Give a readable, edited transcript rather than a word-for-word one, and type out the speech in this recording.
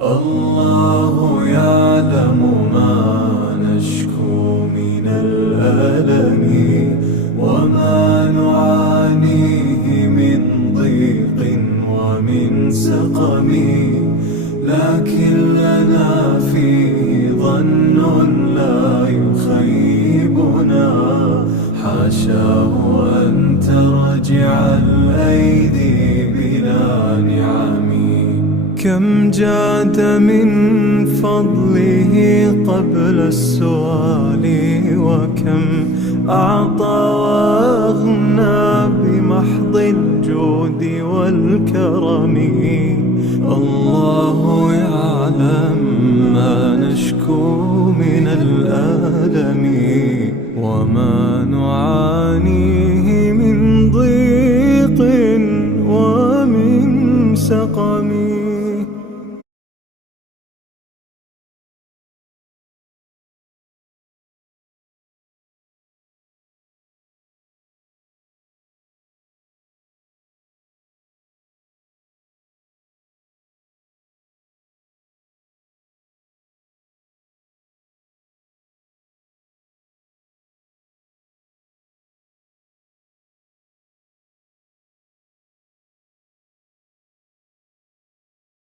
الله يعلم ما نشكو من الألم وما نعانيه من ضيق ومن سقم، لكن لنا فيه ظن لا يخيبنا، حاشاه أن ترجع الأيدي بلا نعم. كم جاد من فضله قبل السؤال، وكم أعطى وأغنى بمحض الجود والكرم. الله